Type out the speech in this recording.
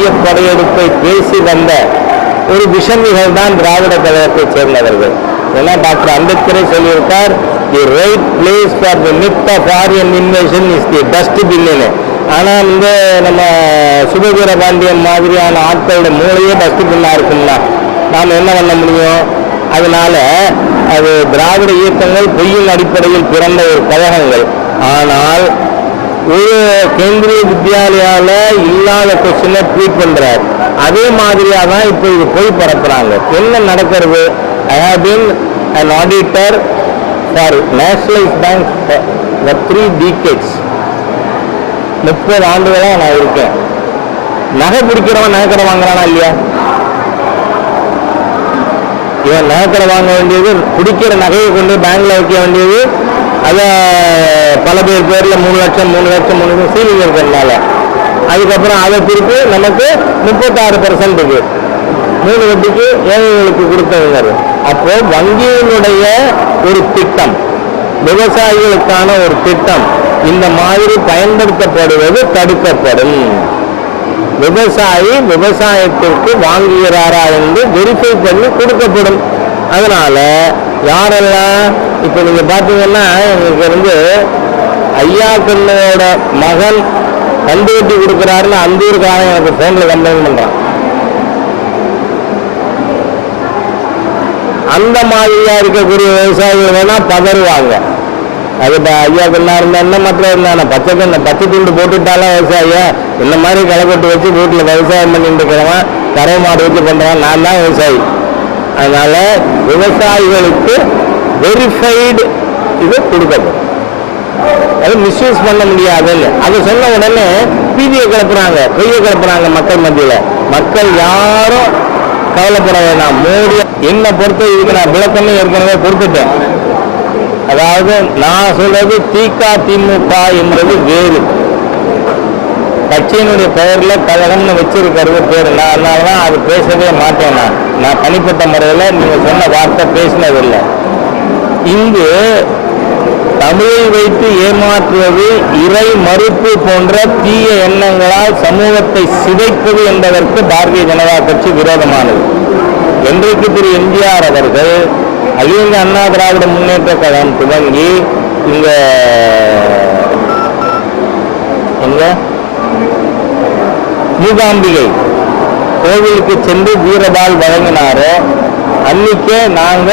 தேசிய படையெடுப்பை பேசி வந்த ஒரு விஷமிகள் தான் திராவிட கழகத்தை சேர்ந்தவர்கள். ஏன்னா டாக்டர் அம்பேத்கரே சொல்லியிருக்கார், the right place for the myth of Aryan invasion is the டஸ்ட்பின்னு. ஆனால் நம்ம சுபவீர பாண்டியன் மாதிரியான ஆட்களோட மூளையே டஸ்ட்பின்னாக இருக்கும்னா நாம் என்ன பண்ண முடியும்? அதனால அது திராவிட இயக்கங்கள் பொய்யின் அடிப்படையில் பிறந்த ஒரு கழகங்கள். ஆனால் ஒரு கேந்திரிய வித்யாலயால இல்லாத கொஸ்டினை ட்வீட் பண்றார். அதே மாதிரியாக தான் இப்போ இது போய் பரப்புறாங்க. என்ன நடக்கிறது? I have been an auditor for Nationalized Bank for 3 decades. 30 ஆண்டுகளாக நான் இருக்கேன். நகை பிடிக்கிறவன் நகைக்கடை வாங்குறானா இல்லையா? இவன் நகைக்கடை வாங்க வேண்டியது, பிடிக்கிற நகையை கொண்டு பேங்க்ல வைக்க வேண்டியது, அதை பல பேர் பேர்ல 3 லட்சம் 3 லட்சம் 3 லட்சம் சீலிங் இருக்கிறதுனால அதுக்கப்புறம் அதை திருப்பி நமக்கு 36% 3 வட்டிக்கு ஏழைகளுக்கு கொடுத்தவங்க. அப்போ வங்கியினுடைய ஒரு திட்டம், விவசாயிகளுக்கான ஒரு திட்டம் இந்த மாதிரி பயன்படுத்தப்படுவது தடுக்கப்படும். விவசாயி விவசாயத்திற்கு வாங்குகிறாரா என்று வெரிஃபை பண்ணி கொடுக்கப்படும். அதனால யாரெல்லாம் இப்போ நீங்க பார்த்தீங்கன்னா, எனக்கு ஐயா கண்ணோட மகன் கண்டு வெட்டி கொடுக்குறாருன்னு அந்த ஊருக்காரன் எனக்கு போன்ல கம்ப்ளைண்ட் பண்றான். அந்த மாதிரியா இருக்கக்கூடிய விவசாயிகள் வேணா பதறுவாங்க. அது ஐயா கண்ணா இருந்தா மற்ற இருந்தா பச்சை துண்டு போட்டுட்டாலும் விவசாயியா இந்த மாதிரி களைக்கட்டு வச்சு வீட்டில் விவசாயம் பண்ணிட்டு இருக்கிறவன் கரை மாடு வச்சு பண்றான். நான் தான் விவசாயி. அதனால விவசாயிகளுக்கு வெரிஃபைடு இது கொடுக்கப்படும். அது மிஸ்யூஸ் பண்ண முடியாதுன்னு அதை சொன்ன உடனே பீதியை கிளப்புறாங்க, பொய்யை கிளப்புறாங்க மக்கள் மத்தியில். மக்கள் யாரும் கவலைப்பட வேண்டாம். மோடி என்னை பொறுத்த இதுக்கு நான் விளக்கமே ஏற்கனவே கொடுத்துட்டேன். அதாவது நான் சொல்றது திமுக என்பது வேறு கட்சியினுடைய பெயர்ல கழகம்னு வச்சிருக்கிறது பேரு. நான் அதனாலதான் அது பேசவே மாட்டேன். நான் தனிப்பட்ட முறையில் நீங்க சொன்ன வார்த்தை பேசினதில்லை. இங்கு தமிழை வைத்து ஏமாற்றுவது, இறை மறுப்பு போன்ற தீய எண்ணங்களால் சமூகத்தை சிதைப்பது என்பதற்கு பாரதிய ஜனதா கட்சி விரோதமானது. என்றைக்கு திரு எம்ஜிஆர் அவர்கள் அகில அண்ணா திராவிட முன்னேற்ற கழகம் துவங்கி இங்க மூகாம்பிகை கோவிலுக்கு சென்று வீரபால் வழங்கினாரோ அன்னைக்கே நாங்க